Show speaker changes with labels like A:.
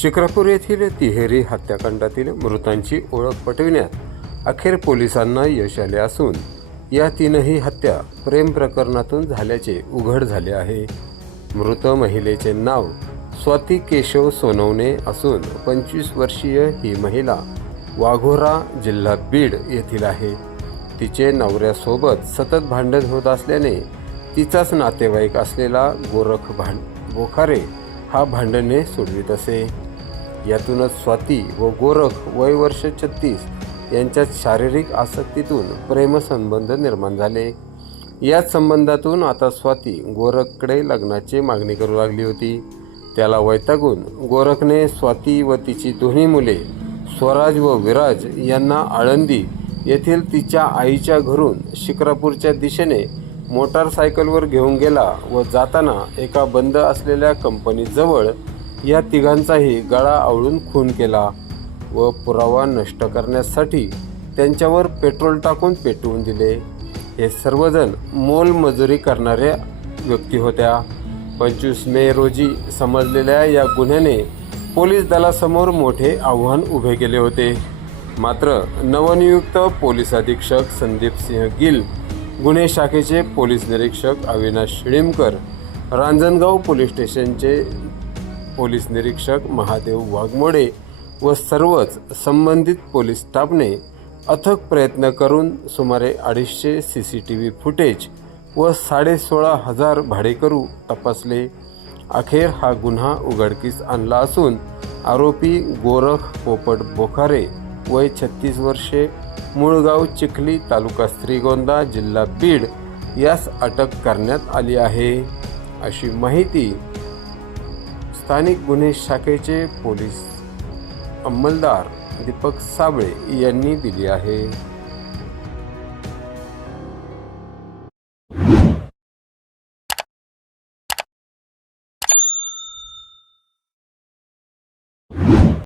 A: शिक्रापूर येथील तिहेरी हत्याकांडातील मृतांची ओळख पटविण्यात अखेर पोलिसांना यश आले असून या तीनही हत्या प्रेम प्रकरणातून झाल्याचे उघड झाले आहे. मृत महिलेचे नाव स्वाती केशव सोनवणे असून पंचवीस वर्षीय ही महिला वाघोरा जिल्हा बीड येथील आहे. तिचे नवऱ्यासोबत सतत भांडण होत असल्याने तिचाच नातेवाईक असलेला गोरख भांड बोखारे हा भांडणे सोडवित असे. यातूनच स्वाती व गोरख वय वर्ष छत्तीस यांच्यात शारीरिक आसक्तीतून प्रेमसंबंध निर्माण झाले. याच संबंधातून आता स्वाती गोरखकडे लग्नाची मागणी करू लागली होती. त्याला वैतागून गोरखने स्वाती व तिची दोन्ही मुले स्वराज व विराज यांना आळंदी येथील तिच्या आईच्या घरून शिक्रापूरच्या दिशेने मोटारसायकलवर घेऊन गेला व जाताना एका बंद असलेल्या कंपनीजवळ या तिघांचाही गळा आवळून खून केला व पुरावा नष्ट करण्यासाठी त्यांच्यावर पेट्रोल टाकून पेटवून दिले. हे सर्वजण मोलमजुरी करणाऱ्या व्यक्ती होत्या. पंचवीस मे रोजी समजलेल्या या गुन्ह्याने पोलीस दलासमोर मोठे आव्हान उभे केले होते. मात्र नवनियुक्त पोलीस अधीक्षक संदीप सिंह गिल गुन्हे शाखेचे पोलीस निरीक्षक अविनाश शिळीमकर रांजणगाव पोलीस स्टेशनचे पोलीस निरीक्षक महादेव वाघमोडे व सर्वच संबंधित पोलीस स्टाफने अथक प्रयत्न करून सुमारे अडीचशे C C T V footage व साडेसोळा हजार भाडेकरू तपासले. अखेर हा गुन्हा उघडकीस आणला असून आरोपी गोरख पोपट बोखारे वय छत्तीस वर्षे मुळगाव चिखली तालुका श्रीगोंदा जिल्हा बीड यास अटक करण्यात आली आहे. अशी माहिती स्थानिक गुन्हे शाखेचे पोलीस अंमलदार दीपक साबळे यांनी दिली आहे.